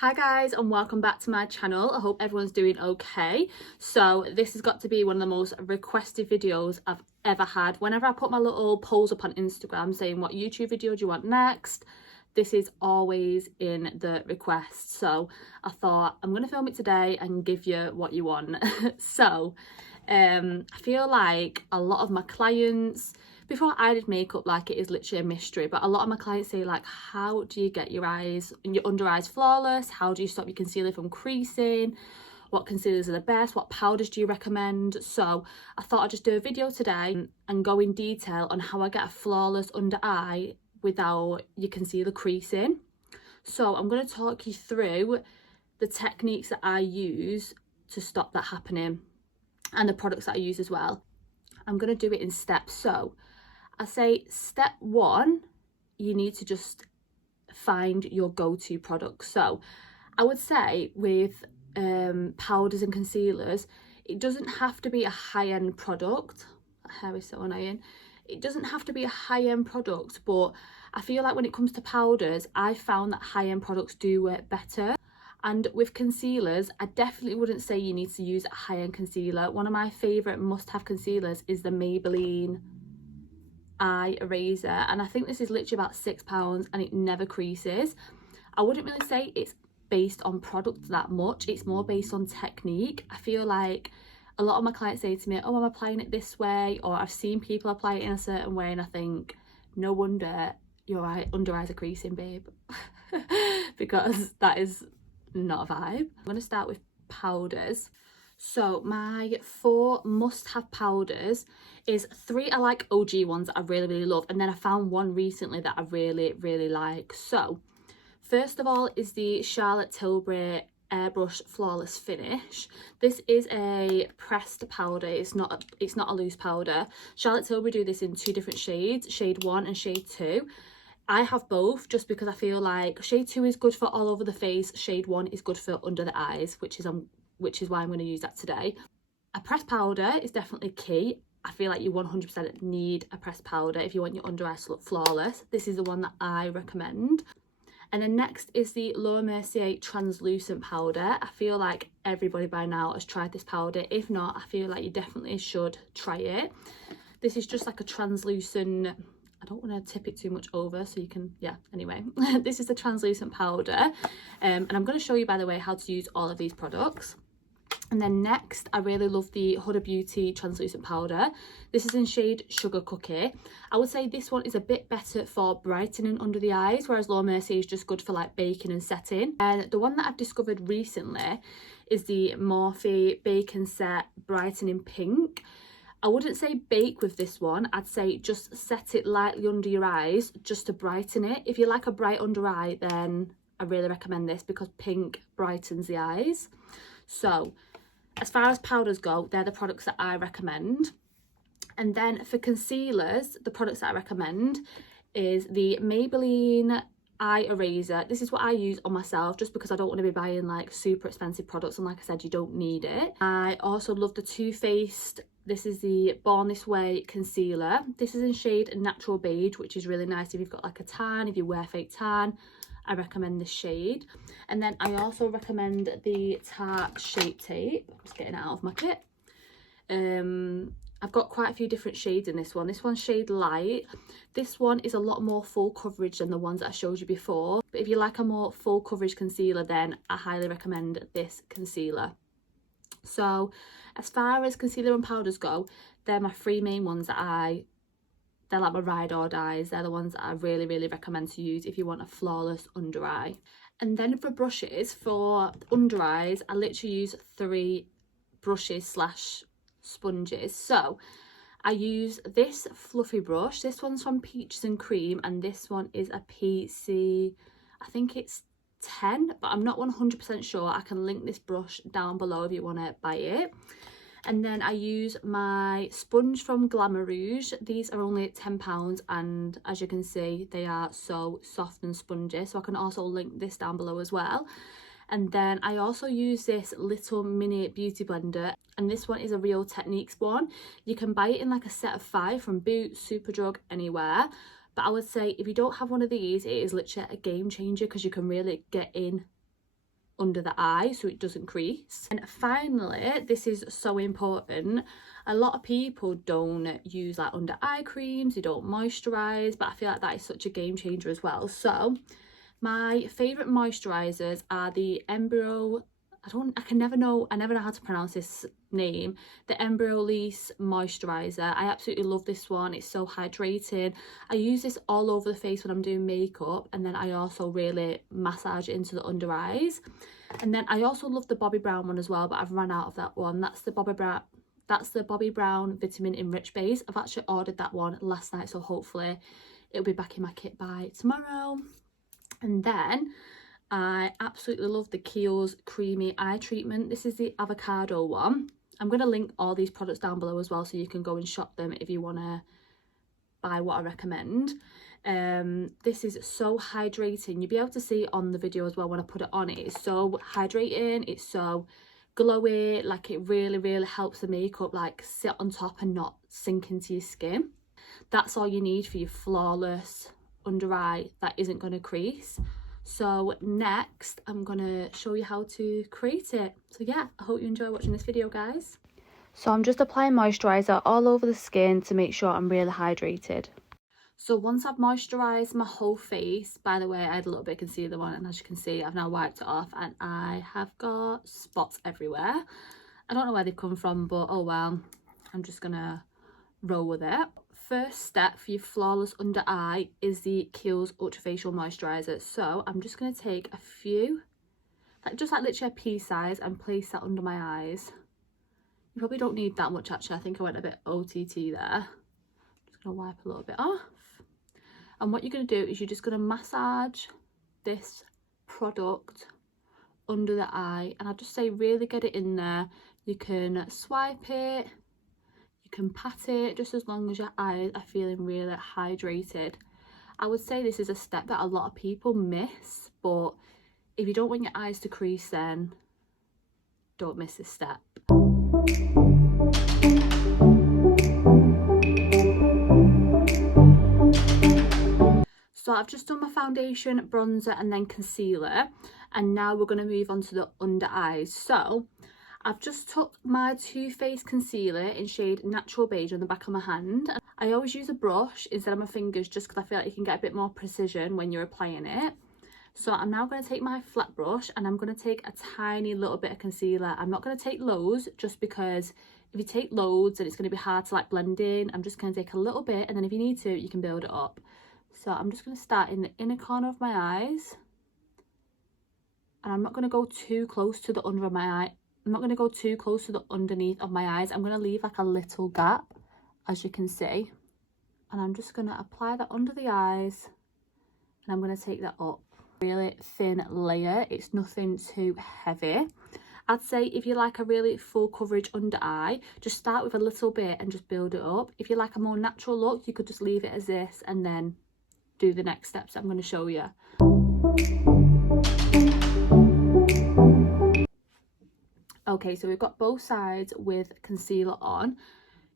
Hi guys, and welcome back to my channel. I hope everyone's doing okay. So this has got to be one of the most requested videos I've ever had. Whenever I put my little polls up on Instagram saying what YouTube video do you want next, this is always in the requests. So I thought I'm gonna film it today and give you what you want. I feel like a lot of my clients, before I did makeup, like, it is literally a mystery, but a lot of my clients say, like, how do you get your eyes and your under eyes flawless? How do you stop your concealer from creasing? What concealers are the best? What powders do you recommend? So I thought I'd just do a video today and go in detail on how I get a flawless under eye without your concealer creasing. So I'm going to talk you through the techniques that I use to stop that happening and the products that I use as well. I'm going to do it in steps. So I say step one, you need to just find your go-to product. So I would say with powders and concealers, it doesn't have to be a high-end product. My hair is so annoying. It doesn't have to be a high-end product, but I feel like when it comes to powders, I found that high-end products do work better. And with concealers, I definitely wouldn't say you need to use a high-end concealer. One of my favourite must-have concealers is the Maybelline Eye Eraser, and I think this is literally about £6 and it never creases. I wouldn't really say it's based on product that much, it's more based on technique. I feel like a lot of my clients say to me, oh, I'm applying it this way, or I've seen people apply it in a certain way, and I think, no wonder your under eyes are creasing, babe. Because that is not a vibe. I'm going to start with powders. So my 4 must-have powders is 3 I like OG ones that I really love, and then I found one recently that I really like. So first of all is the Charlotte Tilbury Airbrush Flawless Finish. This is a pressed powder, it's not a loose powder. Charlotte Tilbury do this in 2 different shades, shade 1 and shade 2. I have both just because I feel like shade 2 is good for all over the face, shade 1 is good for under the eyes, which is why I'm going to use that today. A pressed powder is definitely key. I feel like you 100% need a pressed powder if you want your under eyes to look flawless. This is the one that I recommend. And then next is the Mercier translucent powder. I feel like everybody by now has tried this powder. If not, I feel like you definitely should try it. This is just like a translucent, I don't want to tip it too much over so you can, yeah, anyway. This is the translucent powder. And I'm going to show you, by the way, how to use all of these products. And then next, I really love the Huda Beauty translucent powder. This is in shade Sugar Cookie. I would say this one is a bit better for brightening under the eyes, whereas Laura Mercier is just good for like baking and setting. And the one that I've discovered recently is the Morphe Bake and Set Brightening Pink. I wouldn't say bake with this one, I'd say just set it lightly under your eyes just to brighten it. If you like a bright under eye, then I really recommend this because pink brightens the eyes. So as far as powders go, they're the products that I recommend. And then for concealers, the products that I recommend is the Maybelline Eye Eraser. This is what I use on myself just because I don't want to be buying like super expensive products, and like I said, you don't need it. I also love the Too Faced, this is the Born This Way concealer. This is in shade Natural Beige, which is really nice if you've got like a tan, if you wear fake tan. I recommend this shade. And then I also recommend the Tarte Shape Tape. I'm just getting it out of my kit. I've got quite a few different shades in this one. This one's shade Light. This one is a lot more full coverage than the ones that I showed you before. But if you like a more full coverage concealer, then I highly recommend this concealer. So as far as concealer and powders go, they're my 3 main ones that they're like my ride or dies. They're the ones that I really recommend to use if you want a flawless under eye. And then for brushes, for under eyes, I literally use 3 brushes slash sponges. So I use this fluffy brush. This one's from Peaches and Cream, and this one is a PC, I think it's 10, but I'm not 100% sure. I can link this brush down below if you want to buy it. And then I use my sponge from Glamour Rouge. These are only £10, and as you can see, they are so soft and spongy. So I can also link this down below as well. And then I also use this little mini beauty blender, and this one is a Real Techniques one. You can buy it in like a set of 5 from Boots, Superdrug, anywhere. But I would say if you don't have one of these, it is literally a game changer because you can really get in under the eye so it doesn't crease. And finally, this is so important, a lot of people don't use like under eye creams, they don't moisturize, but I feel like that is such a game changer as well. So my favorite moisturizers are the Embryo, I never know how to pronounce this name, the Airbrush moisturizer. I absolutely love this one. It's so hydrating. I use this all over the face when I'm doing makeup, and then I also really massage it into the under eyes. And then I also love the Bobbi Brown one as well, but I've run out of that one. That's the Bobbi Brown Vitamin Enriched Base. I've actually ordered that one last night, so hopefully it'll be back in my kit by tomorrow. And then I absolutely love the Kiehl's Creamy Eye Treatment. This is the avocado one. I'm going to link all these products down below as well, so you can go and shop them if you want to buy what I recommend. This is so hydrating. You'll be able to see it on the video as well when I put it on. It's so hydrating, it's so glowy, like it really helps the makeup like sit on top and not sink into your skin. That's all you need for your flawless under eye that isn't going to crease. So next I'm gonna show you how to create it. So yeah, I hope you enjoy watching this video, guys. So I'm just applying moisturizer all over the skin to make sure I'm really hydrated. So once I've moisturized my whole face, by the way, I had a little bit of concealer on, and as you can see, I've now wiped it off and I have got spots everywhere. I don't know where they've come from, but oh well, I'm just gonna roll with it. First step for your flawless under eye is the Kiehl's Ultra Facial Moisturizer. So I'm just going to take a few, just like literally a pea size, and place that under my eyes. You probably don't need that much actually. I think I went a bit OTT there. Just going to wipe a little bit off. And what you're going to do is you're just going to massage this product under the eye. And I just say really get it in there. You can swipe it. You can pat it, just as long as your eyes are feeling really hydrated. I would say this is a step that a lot of people miss, but if you don't want your eyes to crease, then don't miss this step. So I've just done my foundation, bronzer and then concealer, and now we're going to move on to the under eyes. So I've just took my Too Faced concealer in shade Natural Beige on the back of my hand. I always use a brush instead of my fingers just because I feel like you can get a bit more precision when you're applying it. So I'm now going to take my flat brush and I'm going to take a tiny little bit of concealer. I'm not going to take loads just because if you take loads then it's going to be hard to like blend in. I'm just going to take a little bit, and then if you need to you can build it up. So I'm just going to start in the inner corner of my eyes, and I'm not going to go too close to the under of my eye. I'm not going to go too close to the underneath of my eyes. I'm going to leave like a little gap, as you can see. And I'm just going to apply that under the eyes. And I'm going to take that up. Really thin layer. It's nothing too heavy. I'd say if you like a really full coverage under eye, just start with a little bit and just build it up. If you like a more natural look, you could just leave it as this and then do the next steps I'm going to show you. Okay, so we've got both sides with concealer on.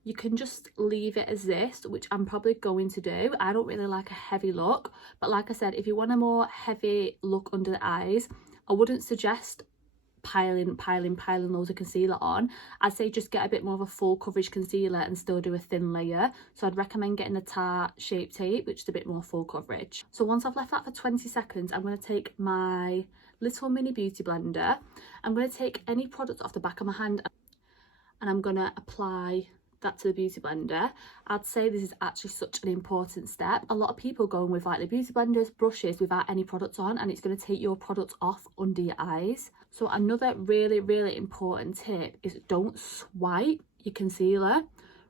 You can just leave it as this, which I'm probably going to do. I don't really like a heavy look, but like I said, if you want a more heavy look under the eyes, I wouldn't suggest piling loads of concealer on. I'd say just get a bit more of a full coverage concealer and still do a thin layer. So I'd recommend getting the Tarte Shape Tape, which is a bit more full coverage. So once I've left that for 20 seconds, I'm going to take my little mini beauty blender. I'm going to take any product off the back of my hand and I'm going to apply that to the beauty blender. I'd say this is actually such an important step. A lot of people going with like the beauty blenders, brushes without any products on, and it's going to take your products off under your eyes. So another really important tip is don't swipe your concealer.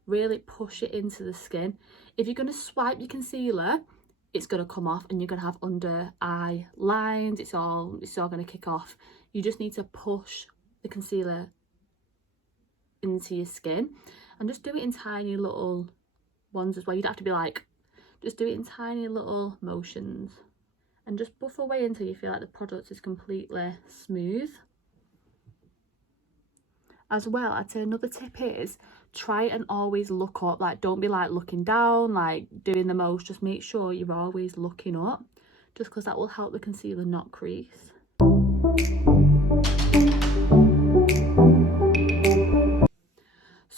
Really push it into the skin. If you're going to swipe your concealer, it's going to come off and you're going to have under eye lines. It's all going to kick off. You just need to push the concealer into your skin, and just do it in tiny little ones as well. You don't have to be like, just do it in tiny little motions and just buff away until you feel like the product is completely smooth. As well, I'd say another tip is try and always look up. Like, don't be like looking down, like doing the most. Just make sure you're always looking up, just because that will help the concealer not crease.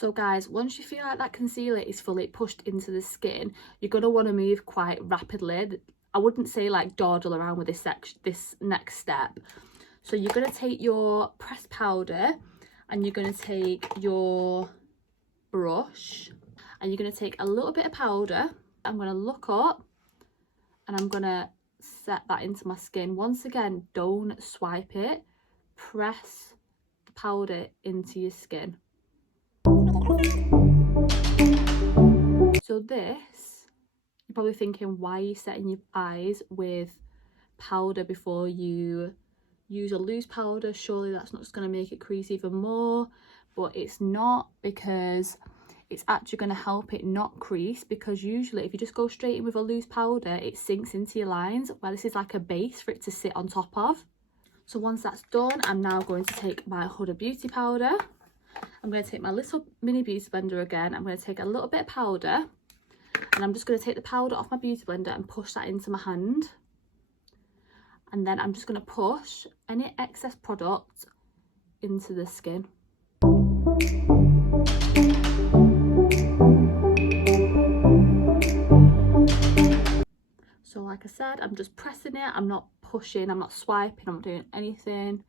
So guys, once you feel like that concealer is fully pushed into the skin, you're going to want to move quite rapidly. I wouldn't say like dawdle around with this next step. So you're going to take your pressed powder and you're going to take your brush and you're going to take a little bit of powder. I'm going to look up and I'm going to set that into my skin. Once again, don't swipe it. Press the powder into your skin. So this, you're probably thinking, why are you setting your eyes with powder before you use a loose powder? Surely that's not just going to make it crease even more. But it's not, because it's actually going to help it not crease, because usually if you just go straight in with a loose powder, it sinks into your lines, where this is like a base for it to sit on top of. So once that's done, I'm now going to take my Huda Beauty powder. I'm going to take my little mini beauty blender again. I'm going to take a little bit of powder and I'm just going to take the powder off my beauty blender and push that into my hand. And then I'm just going to push any excess product into the skin. So like I said, I'm just pressing it. I'm not pushing, I'm not swiping, I'm not doing anything.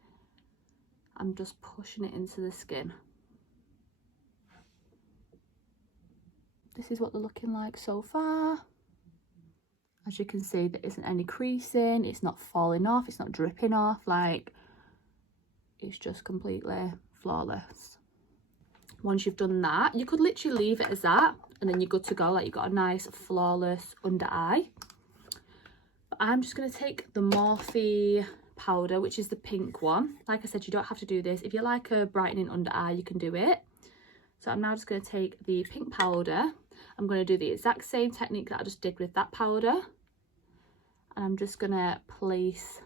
I'm just pushing it into the skin. This is what they're looking like so far. As you can see, there isn't any creasing, it's not falling off, it's not dripping off, like, it's just completely flawless. Once you've done that, you could literally leave it as that and then you're good to go, like you've got a nice flawless under eye. But I'm just going to take the Morphe powder, which is the pink one. Like I said, you don't have to do this. If you like a brightening under eye, you can do it. So I'm now just going to take the pink powder. I'm going to do the exact same technique that I just did with that powder. And I'm just going to place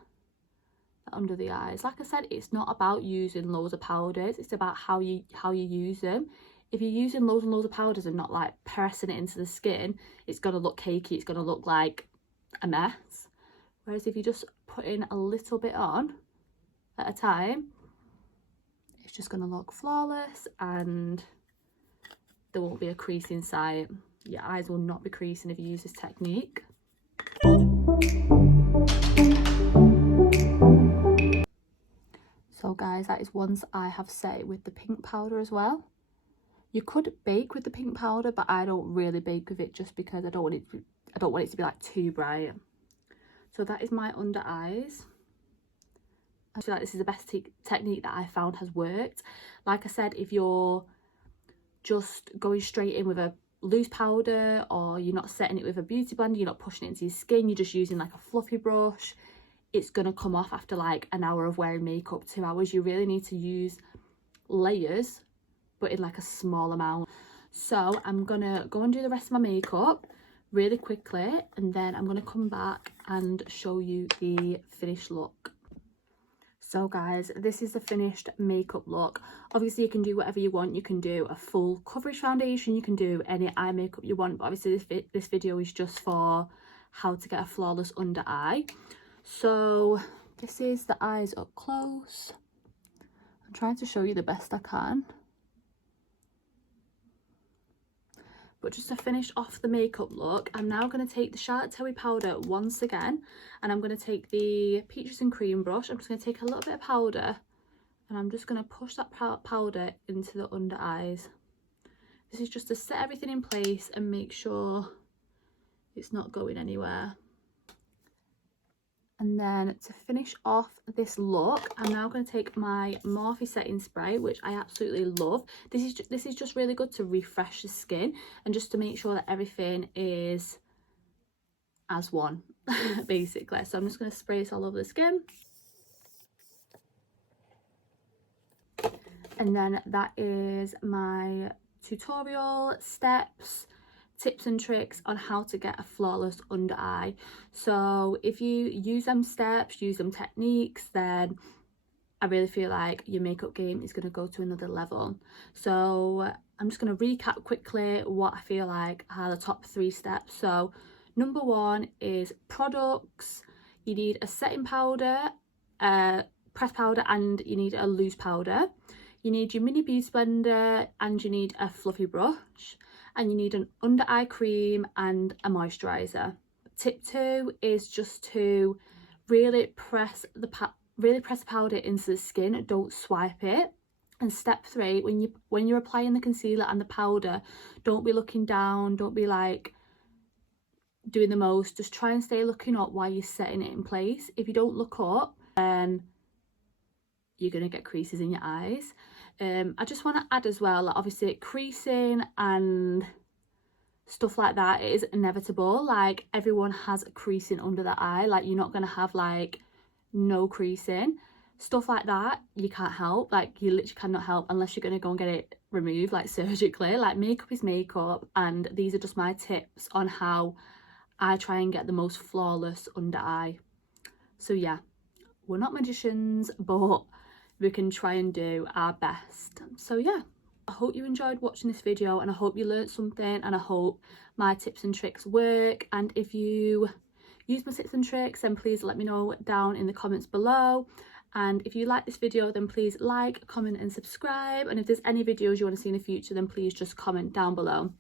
that under the eyes. Like I said, it's not about using loads of powders. It's about how you use them. If you're using loads and loads of powders and not like pressing it into the skin, it's going to look cakey. It's going to look like a mess. Whereas if you just put in a little bit on at a time, it's just going to look flawless and there won't be a crease in sight. Your eyes will not be creasing if you use this technique. So guys, that is once I have set it with the pink powder as well. You could bake with the pink powder, but I don't really bake with it just because I don't want it to be like too bright. So that is my under eyes. I feel like this is the best technique that I found has worked. Like I said, if you're just going straight in with a loose powder, or you're not setting it with a beauty blender, you're not pushing it into your skin, you're just using like a fluffy brush, it's gonna come off after like an hour of wearing makeup, 2 hours. You really need to use layers, but in like a small amount. So I'm gonna go and do the rest of my makeup really quickly, and then I'm gonna come back and show you the finished look. So guys, this is the finished makeup look. Obviously you can do whatever you want. You can do a full coverage foundation, you can do any eye makeup you want, but obviously this video is just for how to get a flawless under eye. So this is the eyes up close. I'm trying to show you the best I can. But just to finish off the makeup look, I'm now going to take the Charlotte Tilbury powder once again, and I'm going to take the Peaches and Cream brush. I'm just going to take a little bit of powder and I'm just going to push that powder into the under eyes. This is just to set everything in place and make sure it's not going anywhere. And then to finish off this look, I'm now going to take my Morphe setting spray, which I absolutely love. This is just really good to refresh the skin and just to make sure that everything is as one, basically. So I'm just going to spray this all over the skin. And then that is my tutorial steps, tips and tricks on how to get a flawless under eye. So if you use them steps, use them techniques, then I really feel like your makeup game is going to go to another level. So I'm just going to recap quickly what I feel like are the top 3 steps. So number 1 is products. You need a setting powder, pressed powder, and you need a loose powder. You need your mini beauty blender, and you need a fluffy brush, and you need an under eye cream and a moisturizer. Tip 2 is just to really press the powder into the skin, don't swipe it. And step 3, when you're applying the concealer and the powder, don't be looking down, don't be like doing the most, just try and stay looking up while you're setting it in place. If you don't look up, then you're gonna get creases in your eyes. I just want to add as well, like, obviously creasing and stuff like that, it is inevitable. Like, everyone has a creasing under the eye, like you're not gonna have like no creasing. Stuff like that you can't help, like you literally cannot help unless you're gonna go and get it removed, like surgically. Like, makeup is makeup, and these are just my tips on how I try and get the most flawless under eye. So yeah, we're not magicians, but we can try and do our best. So yeah, I hope you enjoyed watching this video, and I hope you learned something, and I hope my tips and tricks work. And if you use my tips and tricks, then please let me know down in the comments below. And if you like this video, then please like, comment and subscribe. And if there's any videos you want to see in the future, then please just comment down below.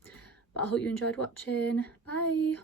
But I hope you enjoyed watching. Bye.